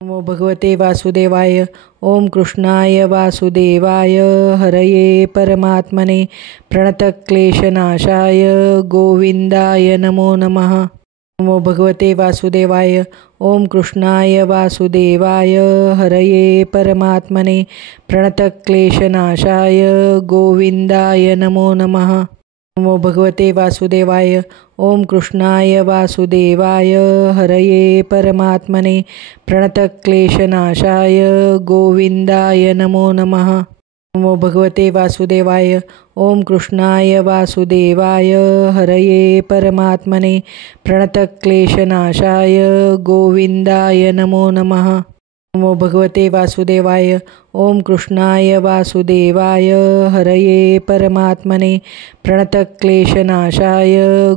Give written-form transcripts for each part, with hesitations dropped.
नमो भगवते वासुदेवाय। ओम कृष्णाय वासुदेवाय हरये परमात्मने प्रणतक्लेशनाशाय गोविंदाय नमो नमः। नमो भगवते वासुदेवाय। ओम कृष्णाय वासुदेवाय हरये परमात्मने प्रणतक्लेशनाशाय गोविंदाय नमो नमः। नमो भगवते वासुदेवाय। ओम कृष्णाय वासुदेवाय हरये परमात्मने प्रणतक्लेशनाशाय गोविंदाय नमो नमः। नमो भगवते वासुदेवाय। ओम कृष्णाय वासुदेवाय हरये परमात्मने प्रणतक्लेशनाशाय गोविंदाय नमो नमः। नमो भगवते वासुदेवाय। ओम कृष्णाय वासुदेवाय हरये परमात्मने प्रणतक्लेशनाशाय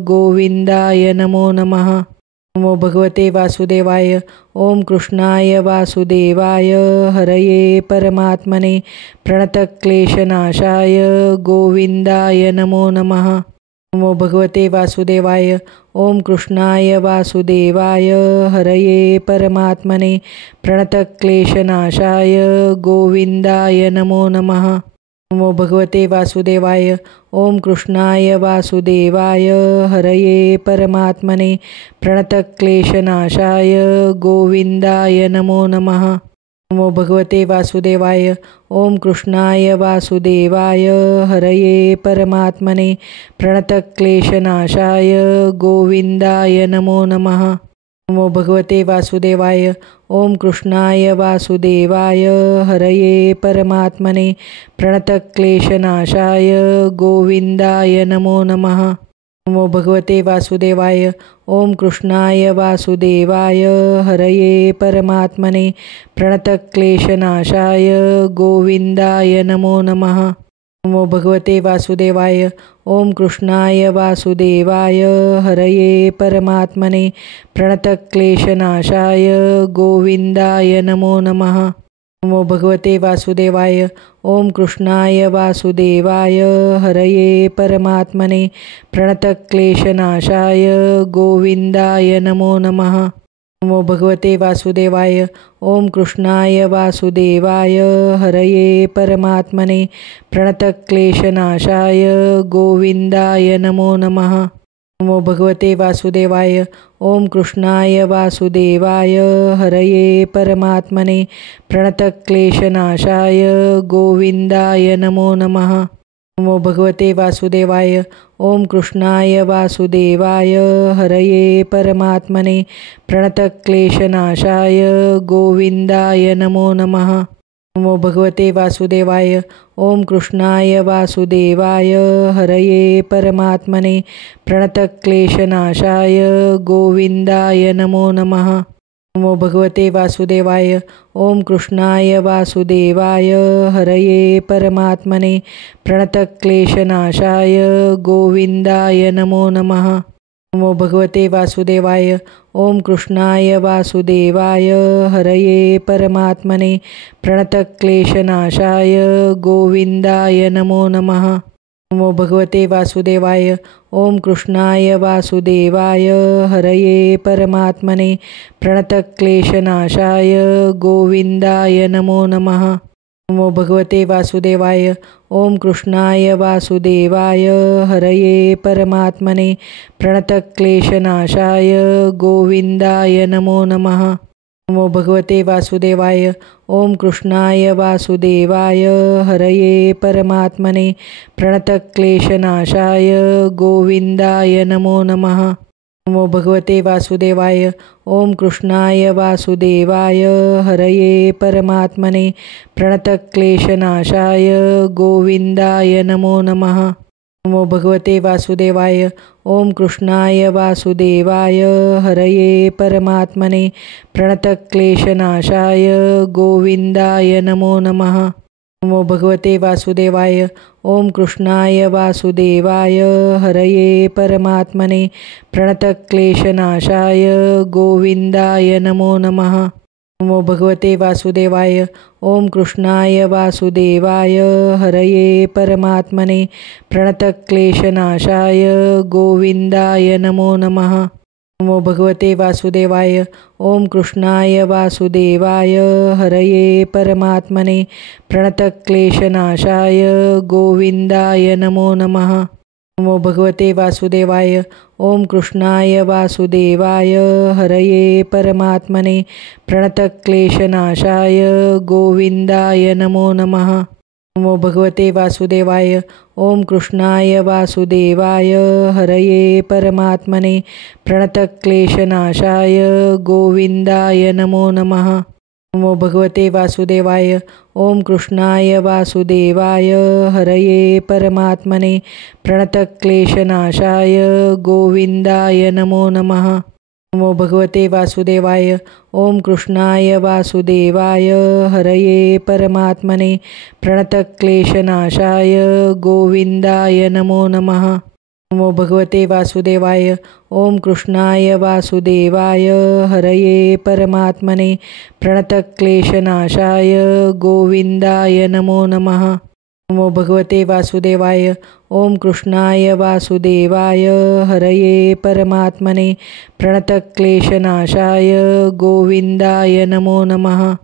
गोविंदाय नमो नमः। नमो भगवते वासुदेवाय। ओम कृष्णाय वासुदेवाय हरये परमात्मने प्रणतक्लेशनाशाय गोविंदाय नमो नमः। नमो भगवते वासुदेवाय। ओम कृष्णाय वासुदेवाय हरये परमात्मने प्रणतक्लेशनाशाय गोविंदाय नमो नमः। नमो भगवते वासुदेवाय। ओम कृष्णाय वासुदेवाय हरये परमात्मने प्रणतक्लेशनाशाय गोविंदाय नमो नमः। नमो भगवते वासुदेवाय। ओम कृष्णाय वासुदेवाय हरये परमात्मने प्रणतक्लेशनाशाय गोविंदाय नमो नमः। नमो भगवते वासुदेवाय। ओम कृष्णाय वासुदेवाय हरये परमात्मने प्रणतक्लेशनाशाय गोविंदाय नमो नमः। नमो भगवते वासुदेवाय। ओम कृष्णाय वासुदेवाय हरये परमात्मने प्रणतक्लेशनाशाय गोविंदाय नमो नमः। नमो भगवते वासुदेवाय। ओम कृष्णाय वासुदेवाय हरये परमात्मने प्रणतक्लेशनाशाय गोविंदाय नमो नमः। नमो भगवते वासुदेवाय। ओम कृष्णाय वासुदेवाय हरये परमात्मने प्रणतक्लेशनाशाय गोविंदाय नमो नमः। नमो भगवते वासुदेवाय। ओम कृष्णाय वासुदेवाय हरये परमात्मने प्रणतक्लेशनाशाय गोविंदाय नमो नमः। नमो भगवते वासुदेवाय। ओम कृष्णाय वासुदेवाय हरये परमात्मने प्रणतक्लेशनाशाय गोविंदाय नमो नमः। नमो भगवते वासुदेवाय। ओम कृष्णाय वासुदेवाय हरये परमात्मने प्रणतक्लेशनाशाय गोविंदाय नमो नमः। नमो भगवते वासुदेवाय। ओम कृष्णाय वासुदेवाय हरये परमात्मने प्रणतक्लेशनाशाय गोविंदाय नमो नमः। नमो भगवते वासुदेवाय। ओम कृष्णाय वासुदेवाय हरये परमात्मने प्रणतक्लेशनाशाय गोविंदाय नमो नमः। नमो भगवते वासुदेवाय। ओम कृष्णाय वासुदेवाय हरये परमात्मने प्रणतक्लेशनाशाय गोविंदाय नमो नमः। नमो भगवते वासुदेवाय। ओम कृष्णाय वासुदेवाय हरये परमात्मने प्रणतक्लेशनाशाय गोविंदाय नमो नमः। नमो भगवते वासुदेवाय। ओम कृष्णाय वासुदेवाय हरये परमात्मने प्रणतक्लेशनाशाय गोविंदाय नमो नमः। नमो भगवते वासुदेवाय। ओम कृष्णाय वासुदेवाय हरये परमात्मने प्रणतक्लेशनाशाय गोविंदाय नमो नमः। नमो भगवते वासुदेवाय। ओम कृष्णाय वासुदेवाय हरये परमात्मने प्रणतक्लेशनाशाय गोविंदाय नमो नमः। नमो भगवते वासुदेवाय। ओम कृष्णाय वासुदेवाय हरये परमात्मने प्रणतक्लेशनाशाय गोविंदाय नमो नमः। नमो भगवते वासुदेवाय। ओम कृष्णाय वासुदेवाय हरये परमात्मने प्रणतक्लेशनाशाय गोविंदाय नमो नमः। नमो भगवते वासुदेवाय। ओम कृष्णाय वासुदेवाय हरये परमात्मने प्रणतक्लेशनाशाय गोविंदाय नमो नमः। नमो भगवते वासुदेवाय. ओम कृष्णाय वासुदेवाय हरये परमात्मने प्रणतक्लेशनाशाय गोविंदाय नमो नमः. नमो भगवते वासुदेवाय. ओम कृष्णाय वासुदेवाय हरये परमात्मने प्रणतक्लेशनाशाय गोविंदाय नमो नमः. नमो भगवते वासुदेवाय. ओम कृष्णाय वासुदेवाय हरये परमात्मने प्रणतक्लेशनाशाय गोविंदाय नमो नमः. नमो भगवते वासुदेवाय. ओम कृष्णाय वासुदेवाय हरये परमात्मने प्रणतक्लेशनाशाय गोविंदाय नमो नमः. नमो भगवते वासुदेवाय. ओम कृष्णाय वासुदेवाय हरये परमात्मने प्रणतक्लेशनाशाय गोविंदाय नमो नमः. नमो भगवते वासुदेवाय. ओम कृष्णाय वासुदेवाय हरये परमात्मने प्रणतक्लेशनाशाय गोविंदाय नमो नमः. नमो भगवते वासुदेवाय. ओम कृष्णाय वासुदेवाय हरये परमात्मने प्रणतक्लेशनाशाय गोविंदाय नमो नमः.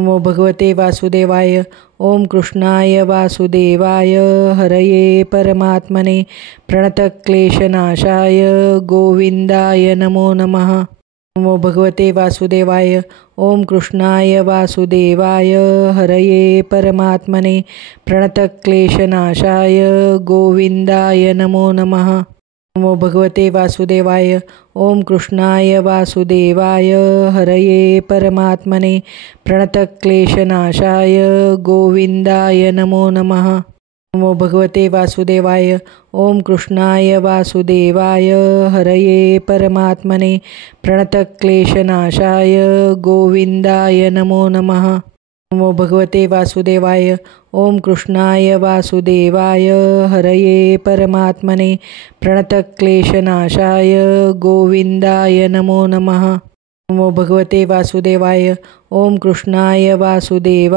नमो भगवते वासुदेवाय. ओम कृष्णाय वासुदेवाय हरये परमात्मने प्रणतक्लेशनाशाय गोविंदाय नमो नमः. नमो भगवते वासुदेवाय. ओम कृष्णाय वासुदेवाय हरये परमात्मने प्रणतक्लेशनाशाय गोविंदाय नमो नमः. नमो भगवते वासुदेवाय. ओम कृष्णाय वासुदेवाय हरये परमात्मने प्रणतक्लेशनाशाय गोविंदाय नमो नमः. नमो भगवते वासुदेवाय. ओम कृष्णाय वासुदेवाय हरये परमात्मने प्रणतक्लेशनाशाय गोविंदाय नमो नमः. नमो भगवते वासुदेवाय. ओम कृष्णाय वासुदेवाय हरये परमात्मने प्रणतक्लेशनाशाय गोविंदाय नमो नमः. नमो भगवते वासुदेवाय. ओम कृष्णाय वासुदेवाय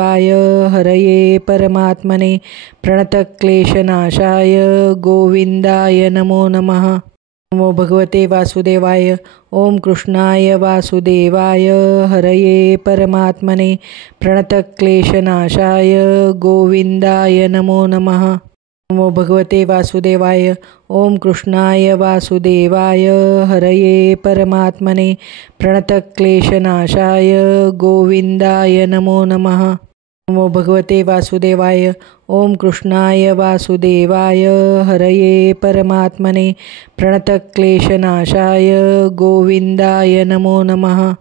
हरये परमात्मने प्रणतक्लेशनाशाय गोविंदाय नमो नमः. नमो भगवते वासुदेवाय. ओम कृष्णाय वासुदेवाय हरये परमात्मने प्रणतक्लेशनाशाय गोविंदाय नमो नमः. नमो भगवते वासुदेवाय. ओम कृष्णाय वासुदेवाय हरये परमात्मने प्रणतक्लेशनाशाय गोविंदाय नमो नमः. नमो भगवते वासुदेवाय. ओम कृष्णाय वासुदेवाय हरये परमात्मने प्रणतक्लेशनाशाय गोविंदाय नमो नमः.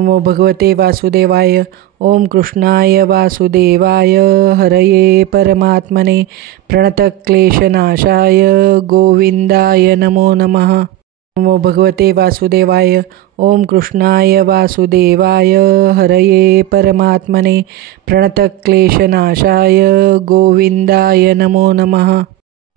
नमो भगवते वासुदेवाय. ओम कृष्णाय वासुदेवाय हरये परमात्मने प्रणतक्लेशनाशाय गोविंदाय नमो नमः. नमो भगवते वासुदेवाय. ओम कृष्णाय वासुदेवाय हरये परमात्मने प्रणतक्लेशनाशाय गोविंदाय नमो नमः.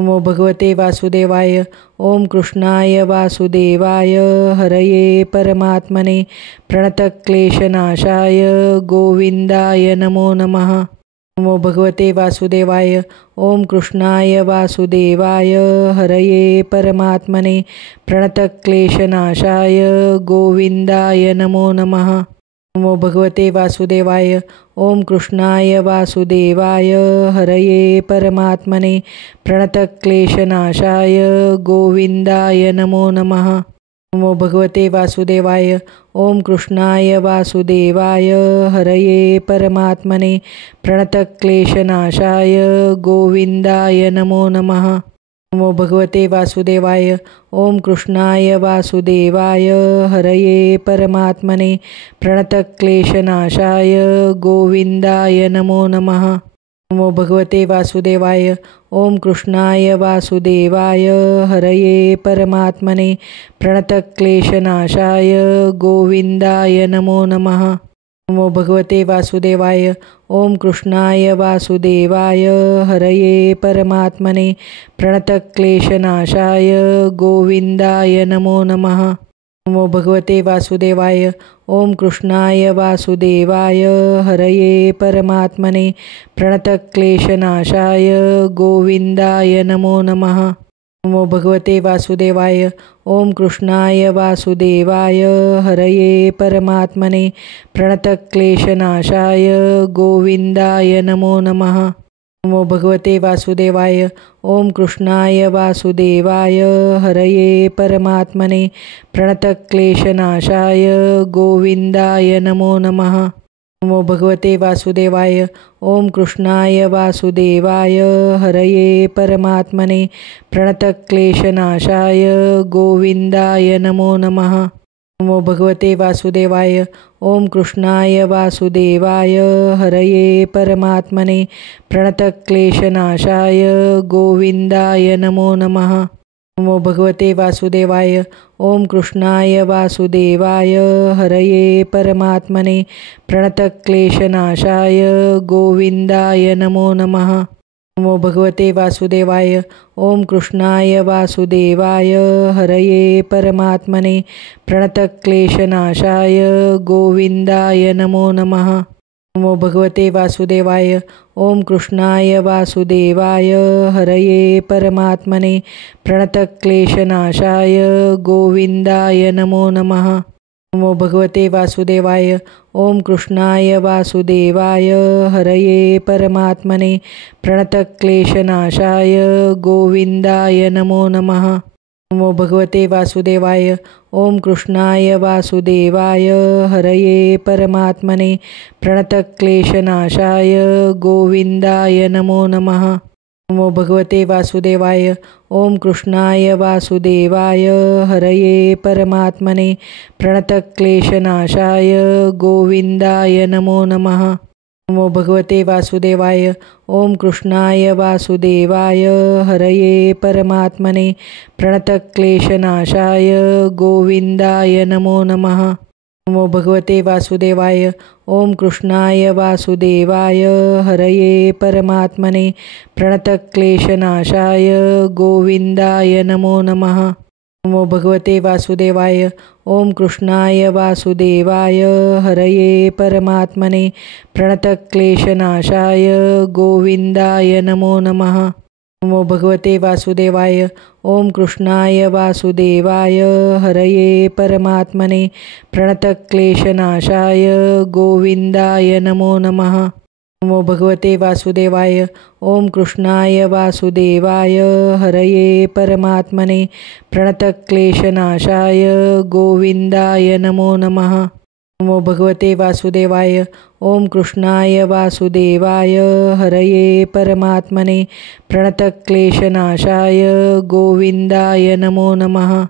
नमो भगवते वासुदेवाय. ओम कृष्णाय वासुदेवाय हरये परमात्मने प्रणतक्लेशनाशाय गोविंदाय नमो नमः. नमो भगवते वासुदेवाय. ओम कृष्णाय वासुदेवाय हरये परमात्मने प्रणतक्लेशनाशाय गोविंदाय नमो नमः. नमो भगवते वासुदेवाय. ओम कृष्णाय वासुदेवाय हरये परमात्मने प्रणतक्लेशनाशाय गोविंदाय नमो नमः. नमो भगवते वासुदेवाय. ओम कृष्णाय वासुदेवाय हरये परमात्मने प्रणतक्लेशनाशाय गोविंदाय नमो नमः. नमो भगवते वासुदेवाय. ओम कृष्णाय वासुदेवाय हरये परमात्मने प्रणतक्लेशनाशाय गोविंदाय नमो नमः. नमो भगवते वासुदेवाय. ओम कृष्णाय वासुदेवाय हरये परमात्मने प्रणतक्लेशनाशाय गोविंदाय नमो नमः. नमो भगवते वासुदेवाय. ओम कृष्णाय वासुदेवाय हरये परमात्मने प्रणतक्लेशनाशाय गोविंदाय नमो नमः. नमो भगवते वासुदेवाय. ओम कृष्णाय वासुदेवाय हरये परमात्मने प्रणतक्लेशनाशाय गोविंदाय नमो नमः. नमो भगवते वासुदेवाय. ओम कृष्णाय वासुदेवाय. हरये परमात्मने प्रणतक्लेशनाशाय गोविंदाय नमो नमः. नमो भगवते वासुदेवाय. ओम कृष्णाय वासुदेवाय. हरये परमात्मने प्रणतक्लेशनाशाय गोविंदाय नमो नमः. नमो भगवते वासुदेवाय. ओम कृष्णाय वासुदेवाय. हरये परमात्मने प्रणतक्लेशनाशाय गोविंदाय नमो नमः. नमो भगवते वासुदेवाय. ओम कृष्णाय वासुदेवाय. हरये परमात्मने प्रणतक्लेशनाशाय गोविंदाय नमो नमः. नमो भगवते वासुदेवाय. ओम कृष्णाय वासुदेवाय. हरये परमात्मने प्रणतक्लेशनाशाय गोविंदाय नमो नमः. नमो भगवते वासुदेवाय. ओम कृष्णाय वासुदेवाय. हरये परमात्मने प्रणतक्लेशनाशाय गोविंदाय नमो नमः. नमो भगवते वासुदेवाय. ओम कृष्णाय वासुदेवाय. हरये परमात्मने प्रणतक्लेशनाशाय गोविंदाय नमो नमः. नमो भगवते वासुदेवाय. ओम कृष्णाय वासुदेवाय. हरये परमात्मने प्रणतक्लेशनाशाय गोविंदाय नमो नमः. नमो भगवते वासुदेवाय. ओम कृष्णाय वासुदेवाय. हरये परमात्मने प्रणतक्लेशनाशाय गोविंदाय नमो नमः. नमो भगवते वासुदेवाय. ओम कृष्णाय वासुदेवाय. हरये परमात्मने प्रणतक्लेशनाशाय गोविंदाय नमो नमः. नमो भगवते वासुदेवाय. ओम कृष्णाय वासुदेवाय. हरये परमात्मने प्रणतक्लेशनाशाय गोविंदाय नमो नमः. नमो भगवते वासुदेवाय. ओम कृष्णाय वासुदेवाय. हरये परमात्मने प्रणतक्लेशनाशाय गोविंदाय नमो नमः. नमो भगवते वासुदेवाय. ओम कृष्णाय वासुदेवाय. हरये परमात्मने प्रणतक्लेशनाशाय गोविंदाय नमो नमः. नमो भगवते वासुदेवाय. ओम कृष्णाय वासुदेवाय. हरये परमात्मने प्रणतक्लेशनाशाय गोविंदाय नमो नमः. नमो भगवते वासुदेवाय. ओम कृष्णाय वासुदेवाय. हरये परमात्मने प्रणतक्लेशनाशाय गोविंदाय नमो नमः. नमो भगवते वासुदेवाय. ओम कृष्णाय वासुदेवाय. हरये परमात्मने प्रणतक्लेशनाशाय गोविंदाय नमो नमः.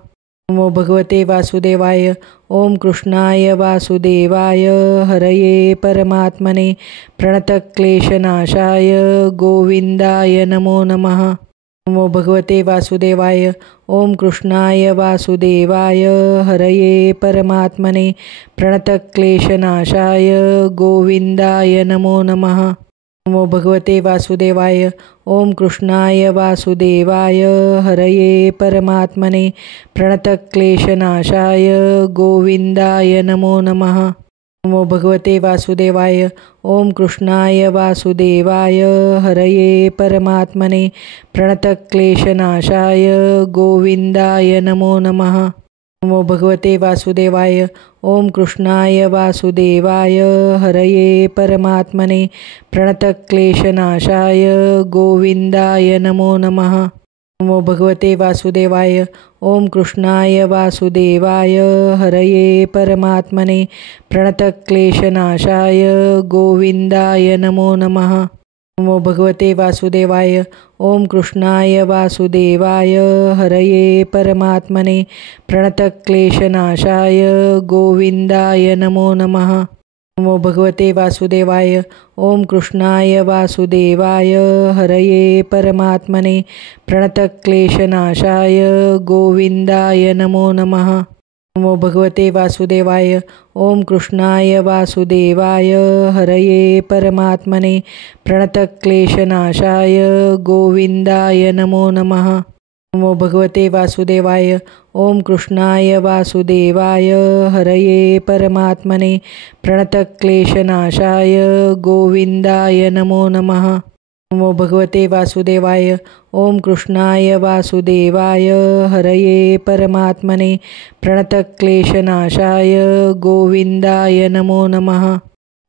नमो भगवते वासुदेवाय. ओम कृष्णाय वासुदेवाय. हरये परमात्मने प्रणतक्लेशनाशाय गोविंदाय नमो नमः. नमो भगवते वासुदेवाय. ओम कृष्णाय वासुदेवाय. हरये परमात्मने प्रणतक्लेशनाशाय गोविंदाय नमो नमः. नमो भगवते वासुदेवाय. ओम कृष्णाय वासुदेवाय. हरये परमात्मने प्रणतक्लेशनाशाय गोविंदाय नमो नमः. नमो भगवते वासुदेवाय. ओम कृष्णाय वासुदेवाय. हरये परमात्मने प्रणतक्लेशनाशाय गोविंदाय नमो नमः. नमो भगवते वासुदेवाय. ओम कृष्णाय वासुदेवाय. हरये परमात्मने प्रणतक्लेशनाशाय गोविंदाय नमो नमः. नमो भगवते वासुदेवाय. ओम कृष्णाय वासुदेवाय. हरये परमात्मने प्रणतक्लेशनाशाय गोविंदाय नमो नमः. नमो भगवते वासुदेवाय. ओम कृष्णाय वासुदेवाय. हरये परमात्मने प्रणतक्लेशनाशाय गोविंदाय नमो नमः. नमो भगवते वासुदेवाय. ओम कृष्णाय वासुदेवाय. हरये परमात्मने प्रणतक्लेशनाशाय गोविंदाय नमो नमः. नमो भगवते वासुदेवाय. ओम कृष्णाय वासुदेवाय. हरये परमात्मने प्रणतक्लेशनाशाय गोविंदाय नमो नमः. नमो भगवते वासुदेवाय. ओम कृष्णाय वासुदेवाय. हरये परमात्मने प्रणतक्लेशनाशाय गोविंदाय नमो नमः. नमो भगवते वासुदेवाय. ओम कृष्णाय वासुदेवाय हरये परमात्मने प्रणतक्लेशनाशाय गोविंदाय नमो नमः.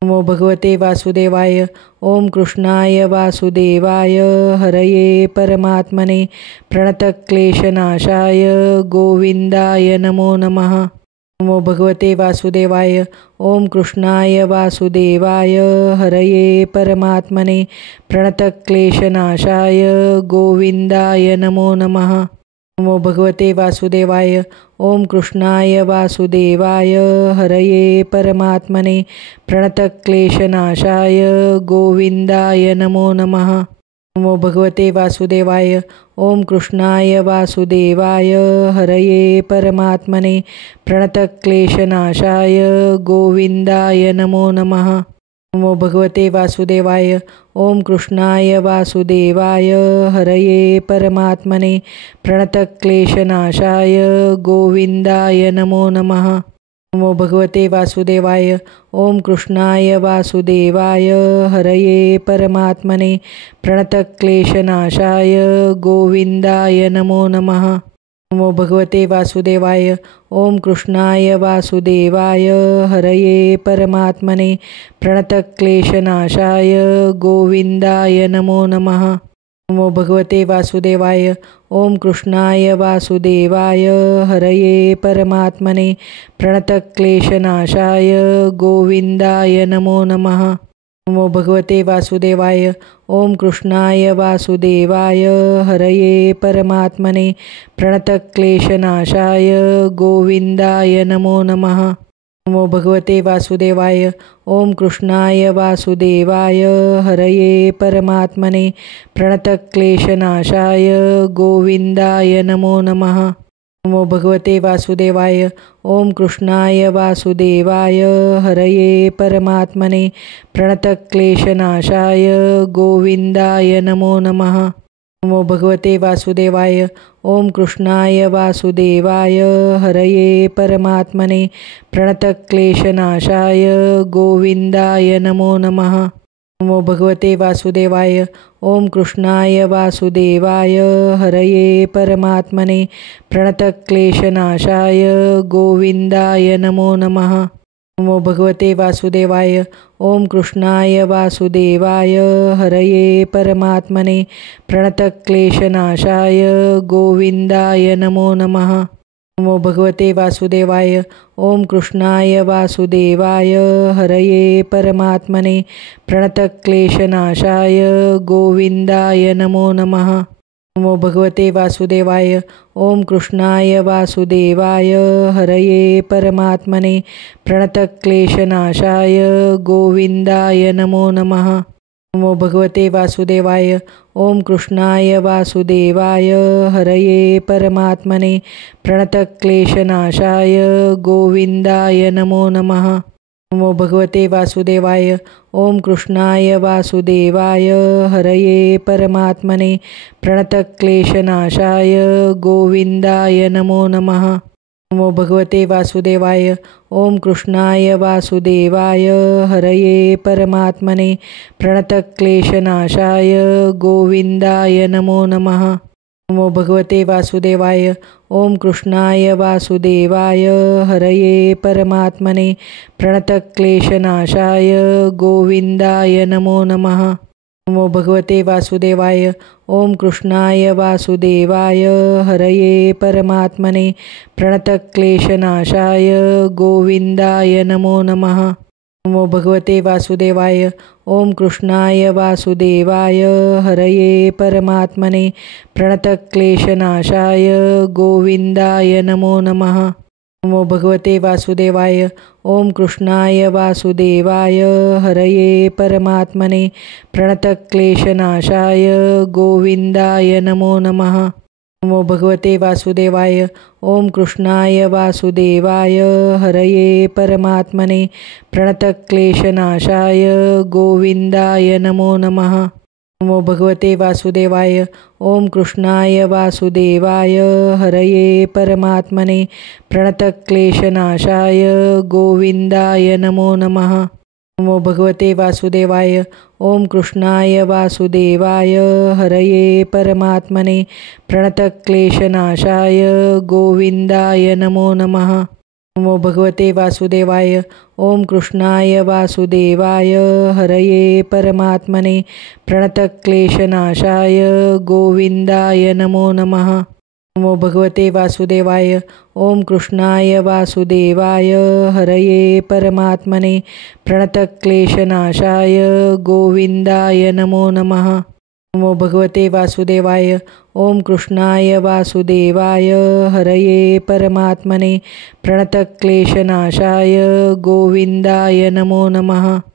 नमो भगवते वासुदेवाय. ओम कृष्णाय वासुदेवाय हरये परमात्मने प्रणतक्लेशनाशाय गोविंदाय नमो नमः. नमो भगवते वासुदेवाय. ओम कृष्णाय वासुदेवाय हरये परमात्मने प्रणतक्लेशनाशाय गोविंदाय नमो नमः. नमो भगवते वासुदेवाय. ओम कृष्णाय वासुदेवाय हरये परमात्मने प्रणतक्लेशनाशाय गोविंदाय नमो नमः. नमो भगवते वासुदेवाय. ओम कृष्णाय वासुदेवाय हरये परमात्मने प्रणतक्लेशनाशाय गोविंदाय नमो नमः. नमो भगवते वासुदेवाय. ओम कृष्णाय वासुदेवाय हरये परमात्मने प्रणतक्लेशनाशाय गोविंदाय नमो नमः. नमो भगवते वासुदेवाय. ओम कृष्णाय वासुदेवाय हरये परमात्मने प्रणतक्लेशनाशाय गोविंदाय नमो नमः. नमो भगवते वासुदेवाय. ओम कृष्णाय वासुदेवाय हरये परमात्मने प्रणतक्लेशनाशाय गोविंदाय नमो नमः. नमो भगवते वासुदेवाय. ओम कृष्णाय वासुदेवाय हरये परमात्मने प्रणतक्लेशनाशाय गोविंदाय नमो नमः. नमो भगवते वासुदेवाय. ओम कृष्णाय वासुदेवाय हरये परमात्मने प्रणतक्लेशनाशाय गोविंदाय नमो नमः. नमो भगवते वासुदेवाय. ओम कृष्णाय वासुदेवाय हरये परमात्मने प्रणतक्लेशनाशाय गोविंदाय नमो नमः. नमो भगवते वासुदेवाय. ओम कृष्णाय वासुदेवाय हरये परमात्मने प्रणतक्लेशनाशाय गोविंदाय नमो नमः. नमो भगवते वासुदेवाय. ओम कृष्णाय वासुदेवाय हरये परमात्मने प्रणतक्लेशनाशाय गोविंदाय नमो नमः. नमो भगवते वासुदेवाय. ओम कृष्णाय वासुदेवाय हरये परमात्मने प्रणतक्लेशनाशाय गोविंदाय नमो नमः. नमो भगवते वासुदेवाय. ओम कृष्णाय वासुदेवाय हरये परमात्मने प्रणतक्लेशनाशाय गोविंदाय नमो नमः. नमो भगवते वासुदेवाय. ओम कृष्णाय वासुदेवाय हरये परमात्मने प्रणतक्लेशनाशाय गोविंदाय नमो नमः. नमो भगवते वासुदेवाय. ओम कृष्णाय वासुदेवाय हरये परमात्मने प्रणतक्लेशनाशाय गोविंदाय नमो नमः. नमो भगवते वासुदेवाय. ओम कृष्णाय वासुदेवाय हरये परमात्मने प्रणतक्लेशनाशाय गोविंदाय नमो नमः. नमो भगवते वासुदेवाय. ओम कृष्णाय वासुदेवाय हरये परमात्मने प्रणतक्लेशनाशाय गोविंदाय नमो नमः. नमो भगवते वासुदेवाय. ओम कृष्णाय वासुदेवाय हरये परमात्मने प्रणतक्लेशनाशाय गोविंदाय नमो नमः. नमो भगवते वासुदेवाय. ओम कृष्णाय वासुदेवाय हरये परमात्मने प्रणतक्लेशनाशाय गोविंदाय नमो नमः. नमो भगवते वासुदेवाय. ओम कृष्णाय वासुदेवाय हरये परमात्मने प्रणतक्लेशनाशाय गोविंदाय नमो नमः. नमो भगवते वासुदेवाय. ओम कृष्णाय वासुदेवाय हरये परमात्मने प्रणतक्लेशनाशाय गोविंदाय नमो नमः. नमो भगवते वासुदेवाय. ओम कृष्णाय वासुदेवाय हरये परमात्मने प्रणतक्लेशनाशाय गोविंदाय नमो नमः. नमो भगवते वासुदेवाय. ओम कृष्णाय वासुदेवाय हरये परमात्मने प्रणतक्लेशनाशाय गोविंदाय नमो नमः. नमो भगवते वासुदेवाय. ओम कृष्णाय वासुदेवाय हरये परमात्मने प्रणतक्लेशनाशाय गोविंदाय नमो नमः. नमो भगवते वासुदेवाय। ओम कृष्णाय वासुदेवाय हरये परमात्मने प्रणतक्लेशनाशाय गोविंदाय नमो नमः। नमो भगवते वासुदेवाय। ओम कृष्णाय वासुदेवाय हरये परमात्मने प्रणतक्लेशनाशाय गोविंदाय नमो नमः। नमो भगवते वासुदेवाय। ओम कृष्णाय वासुदेवाय हरये परमात्मने प्रणतक्लेशनाशाय गोविंदाय नमो नमः। नमो भगवते वासुदेवाय। ओम कृष्णाय वासुदेवाय हरये परमात्मने प्रणतक्लेशनाशाय गोविंदाय नमो नमः।